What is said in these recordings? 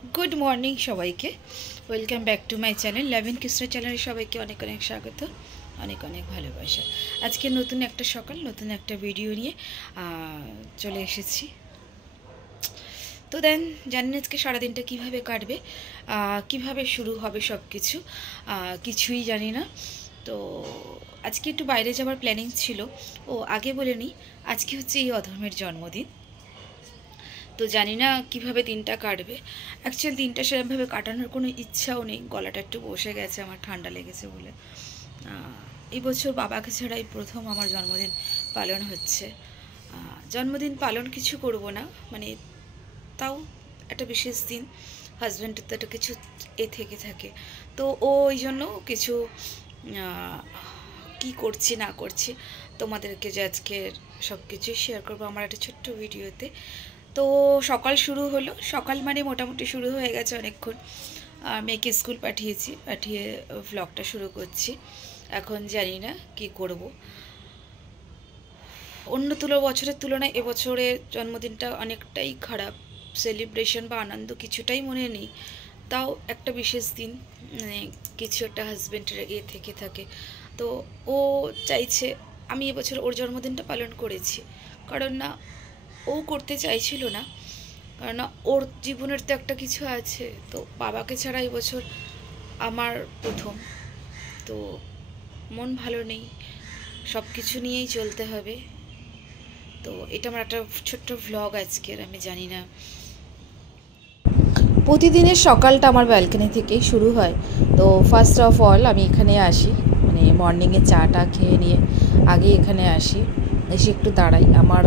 Good morning सबाइके welcome back to my channel Labhin Krishna channel सबाइके अनेक अनेक स्वागत अनेक अनेक भालोबासा। आज के नतून एक सकाल नतून एक भिडियो निये चले एसेछि। तो देन जानेन आज के सारा दिनटा किभाबे काटबे किभाबे शुरू होबे सबकिछु किछुई जानि ना। तो आज के एकटु बाइरे जाबार प्लानिंग छिलो। ओ आगे बोले नी आज के होच्छे एई अधमेर जन्मदिन। तो जानी ना किभाबे दिनटा काटबे। एक्चुअली दिनटा सेरकम भावे काटानोर कोनो इच्छाओ नेই, गलाटा एकटु बसे गेছে আমার ঠান্ডা লেগেছে বলে। এই বছর বাবাকে ছাড়াই প্রথম আমার জন্মদিন পালন হচ্ছে। জন্মদিন পালন কিছু করব না, মানে তাও একটা বিশেষ দিন হাজবেন্ডের তো একটা কিছু থেকে থাকে। তো ওই জন্য কিছু কি করছি না করছি তোমাদেরকে যে আজকে সব কিছু শেয়ার করব আমার একটা ছোট্ট ভিডিওতে। तो सकाल शुरू हलो, सकाल माने मोटामुटी शुरू हो गए अनेकक्षण। मेয়েকে स्कूल पाठिয়েছি, पाठिए व्लगटा शुरू करছি। এখন জানি না কি করব। অন্য বছরের তুলনায় এবছরে জন্মদিনটা অনেকটাই খারাপ। সেলিব্রেশন বা আনন্দ কিছুটাই মনে নেই। তাও একটা বিশেষ দিন, মানে কিছু একটা হাজবেন্ডের থেকে থাকে। তো ও চাইছে আমি এবছর ওর জন্মদিনটা পালন করেছি, কারণ না ও করতে চাইছিল না, কারণ ওর জীবনের তো একটা কিছু আছে। তো বাবাকে ছাড়া এই বছর আমার প্রথম। তো মন ভালো নেই, সব কিছু নিয়েই চলতে হবে। তো এটা আমার একটা ছোট্ট ভ্লগ আজকের। আমি জানি না প্রতিদিনের সকালটা আমার ব্যালকনি থেকেই শুরু হয়। তো ফার্স্ট অফ অল আমি এখানে আসি, মানে মর্নিংয়ে চাটা খেয়ে নিয়ে আগে এখানে আসি, এসে একটু দাঁড়াই। আমার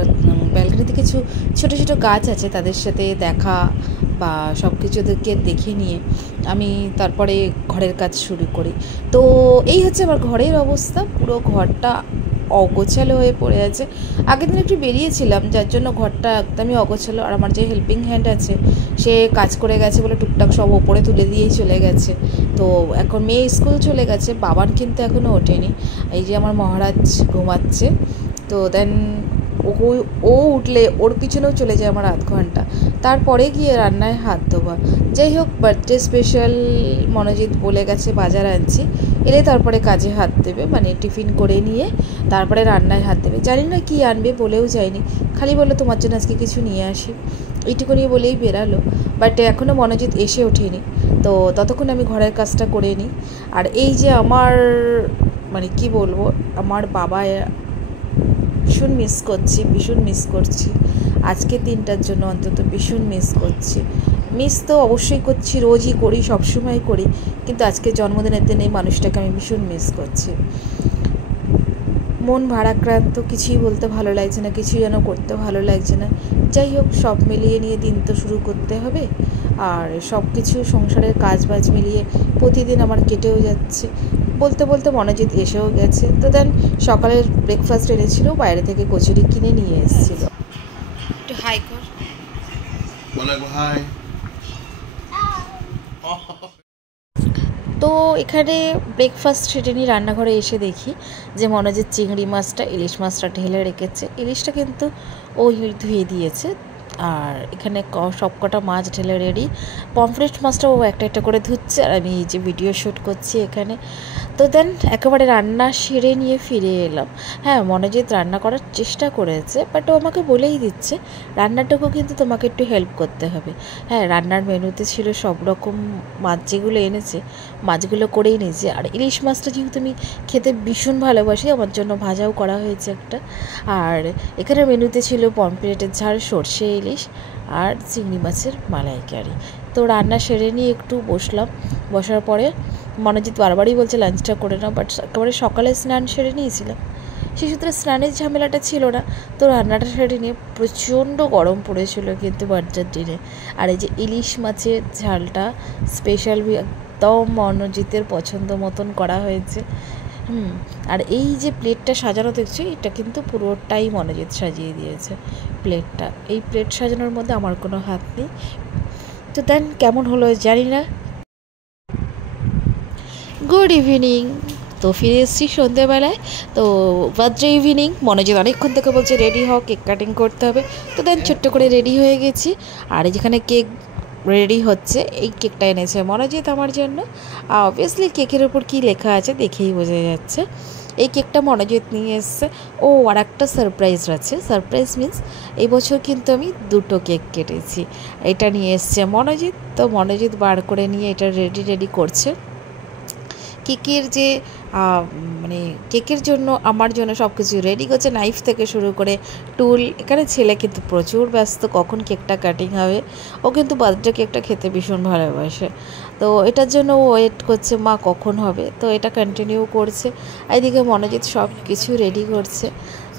ব্যালকনিতে কিছু ছোটো ছোটো গাছ আছে, তাদের সাথে দেখা বা সব কিছু ওদেরকে দেখে নিয়ে আমি তারপরে ঘরের কাজ শুরু করি। তো এই হচ্ছে আমার ঘরের অবস্থা। পুরো ঘরটা অগোছালো হয়ে পড়ে আছে। আগের দিন একটু বেরিয়েছিলাম, যার জন্য ঘরটা একদমই অগোছালো। আর আমার যে হেল্পিং হ্যান্ড আছে সে কাজ করে গেছে বলে টুকটাক সব ওপরে তুলে দিয়েই চলে গেছে। তো এখন মেয়ে স্কুল চলে গেছে, বাবার কিন্তু এখনও ওঠেনি। এই যে আমার মহারাজ ঘুমাচ্ছে। তো দেন ও উঠলে ওর পিছনেও চলে যায় আমার আধ ঘন্টা, তারপরে গিয়ে রান্নায় হাত দেওয়া। যাই হোক, বার্থডে স্পেশাল মনোজিৎ বলে গেছে বাজার আনছি, এলে তারপরে কাজে হাত দেবে, মানে টিফিন করে নিয়ে তারপরে রান্নায় হাত দেবে। জানি না কি আনবে, বলেও যায়নি, খালি বললো তোমার জন্য আজকে কিছু নিয়ে আসি, এইটুকুনি বলেই বেরালো। বাট এখনও মনোজিৎ এসে ওঠেনি। তো ততক্ষণ আমি ঘরের কাজটা করে নিই। আর এই যে আমার, মানে কি বলবো, আমার বাবা ভীষণ মিস করছি, ভীষণ মিস করছি। আজকের দিনটার জন্য অন্তত ভীষণ মিস করছি। মিস তো অবশ্যই করছি, রোজই করি, সবসময় করি, কিন্তু আজকে জন্মদিনের দিনে এই মানুষটাকে আমি ভীষণ মিস করছি। মন ভারাক্রান্ত, কিছুই বলতে ভালো লাগছে না, কিছুই যেন করতে ভালো লাগছে না। যাই হোক, সব মিলিয়ে নিয়ে দিন তো শুরু করতে হবে। আর সব কিছু সংসারের কাজবাজ মিলিয়ে প্রতিদিন আমার কেটেও যাচ্ছে। বলতে বলতে মনোজিৎ এসেও গেছে। তো দেন সকালের ব্রেকফাস্ট এনেছিল, বাইরে থেকে কচুরি কিনে নিয়ে এসেছিল। একটু হাই কর, হাই। তো এখানে ব্রেকফাস্ট সেটে নিয়ে রান্নাঘরে এসে দেখি যে মনোজিৎ চিংড়ি মাছটা, ইলিশ মাছটা ঢেলে রেখেছে। ইলিশটা কিন্তু ও ধুয়ে দিয়েছে। আর এখানে সবকটা মাছ ঢেলে রেডি। পমফ্রেট মাছটা ও একটা একটা করে ধুচ্ছে, আর আমি এই যে ভিডিও শ্যুট করছি এখানে। তো দেন একেবারে রান্না সেরে নিয়ে ফিরে এলাম। হ্যাঁ, মনোজিৎ রান্না করার চেষ্টা করেছে, বাট ও আমাকে বলেই দিচ্ছে রান্নাটাকেও কিন্তু তোমাকে একটু হেল্প করতে হবে। হ্যাঁ, রান্নার মেনুতে ছিল সব রকম মাছ, যেগুলো এনেছে মাছগুলো করেই নিয়েছে। আর ইলিশ মাছটা যেহেতু আমি খেতে ভীষণ ভালোবাসি, আমার জন্য ভাজাও করা হয়েছে একটা। আর এখানে মেনুতে ছিল পমফ্রেটের ঝাল, সর্ষে ইলিশ আর চিংড়ি মাছের মালাইকারি। তো রান্না সেরে নিয়ে একটু বসলাম। বসার পরে মনোজিৎ বারবারই বলছে লাঞ্চটা করে নাও, বাট একেবারে সকালে স্নান সেরে নিয়েছিলাম, সেই সূত্রে স্নানের ঝামেলাটা ছিল না। তো রান্নাটা সেরে নিয়ে প্রচণ্ড গরম পড়েছিল কিন্তু বার্থডের দিনে। আর এই যে ইলিশ মাছের ঝালটা স্পেশাল, একদম মনোজিতের পছন্দ মতন করা হয়েছে। আর এই যে প্লেটটা সাজানো দেখছো, এটা কিন্তু পুরোটাই মনোজিৎ সাজিয়ে দিয়েছে প্লেটটা। এই প্লেট সাজানোর মধ্যে আমার কোনো হাত নেই। তো দেন কেমন হলো জানি না। Good evening. তো ফিরে এসেছি সন্ধ্যেবেলায়। তো বার্থডে ইভিনিং, মনোজিৎ অনেকক্ষণ থেকে বলছে রেডি হও, কেক কাটিং করতে হবে। তো দেন ছোট্ট করে রেডি হয়ে গেছি। আর যেখানে কেক রেডি হচ্ছে। এই কেকটা এনেছে মনোজিৎ আমার জন্য। অবভিয়াসলি কেকের ওপর কী লেখা আছে দেখেই বোঝা যাচ্ছে। এই কেকটা মনোজিৎ নিয়ে এসছে। ও আর একটা সারপ্রাইজ আছে। সারপ্রাইজ মিন্স এই বছর কিন্তু আমি 2টো কেক কেটেছি। এটা নিয়ে এসছে মনোজিৎ। তো মনোজিৎ বার করে নিয়ে এটা রেডি করছে। কেকের যে মানে কেকের জন্য আমার জন্য সব কিছু রেডি করছে, নাইফ থেকে শুরু করে টুল। এখানে ছেলে কিন্তু প্রচুর ব্যস্ত, কখন কেকটা কাটিং হবে। ও কিন্তু বার্থডে কেকটা খেতে ভীষণ ভালোবাসে, তো এটার জন্য ও ওয়েট করছে মা কখন হবে। তো এটা কন্টিনিউ করছে। এইদিকে মনোজিৎ সব কিছু রেডি করছে।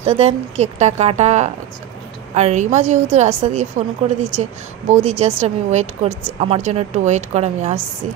তো দেন কেকটা কাটা। আর রিমা যেহেতু রাস্তা দিয়ে ফোন করে দিচ্ছে, বৌদি জাস্ট আমি ওয়েট করছি, আমার জন্য একটু ওয়েট কর, আমি আসছি।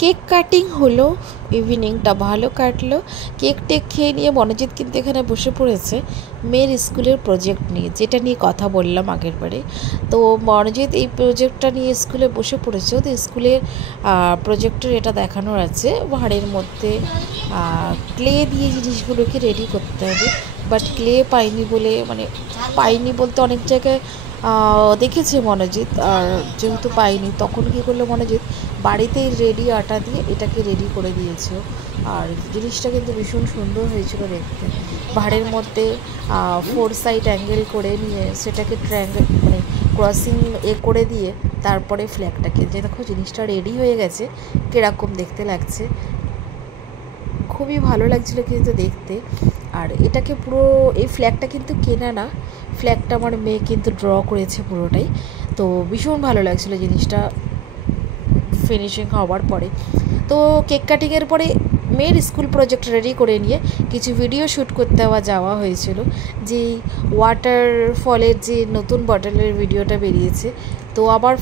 কেক কাটিং হলো, ইভিনিংটা ভালো কাটলো। কেক টেক খেয়ে নিয়ে মনোজিৎ কিন্তু এখানে বসে পড়েছে মেয়ের স্কুলের প্রজেক্ট নিয়ে, যেটা নিয়ে কথা বললাম আগের বারে। তো মনোজিৎ এই প্রজেক্টটা নিয়ে স্কুলে বসে পড়েছে। তো স্কুলের প্রজেক্টের এটা দেখানোর আছে, ভাঁড়ের মধ্যে ক্লে দিয়ে জিনিসগুলোকে রেডি করতে হবে। বাট ক্লে পাইনি বলে, মানে পাইনি বলতে অনেক জায়গায় দেখেছে মনোজিৎ, আর যেহেতু পাইনি তখন কী করলো মনোজিৎ, বাড়িতেই রেডি আটা দিয়ে এটাকে রেডি করে দিয়েছে। আর জিনিসটা কিন্তু ভীষণ সুন্দর হয়েছিল দেখতে। ভাঁড়ের মধ্যে 4 সাইড অ্যাঙ্গেল করে নিয়ে সেটাকে ট্রায়াঙ্গেল মানে ক্রসিং করে দিয়ে তারপরে ফ্ল্যাগটাকে, যে দেখো জিনিসটা রেডি হয়ে গেছে, কীরকম দেখতে লাগছে, খুবই ভালো লাগছিলো কিন্তু দেখতে। আর এটাকে পুরো এই ফ্ল্যাগটা কিন্তু কেনা না, ফ্ল্যাগটা আমার মেয়ে কিন্তু ড্র করেছে পুরোটাই। তো ভীষণ ভালো লাগছিলো জিনিসটা ফিনিশিং হওয়ার পরে। তো কেক কাটিংয়ের পরে মেয়ের স্কুল প্রজেক্ট রেডি করে নিয়ে কিছু ভিডিও শ্যুট করতে যাওয়া হয়েছিল। যে ওয়াটারফলের যে নতুন বটলের ভিডিওটা বেরিয়েছে, তো আবার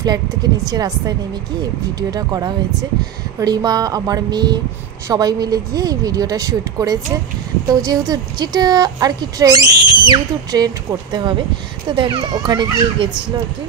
ফ্ল্যাট থেকে নিচে রাস্তায় নেমে গিয়ে ভিডিওটা করা হয়েছে। রিমা, আমার মেয়ে সবাই মিলে গিয়ে এই ভিডিওটা শ্যুট করেছে। তো যেহেতু যেটা আর কি ট্রেন্ড করতে হবে, তো দেন ওখানে গিয়ে গেছিলো আর কি।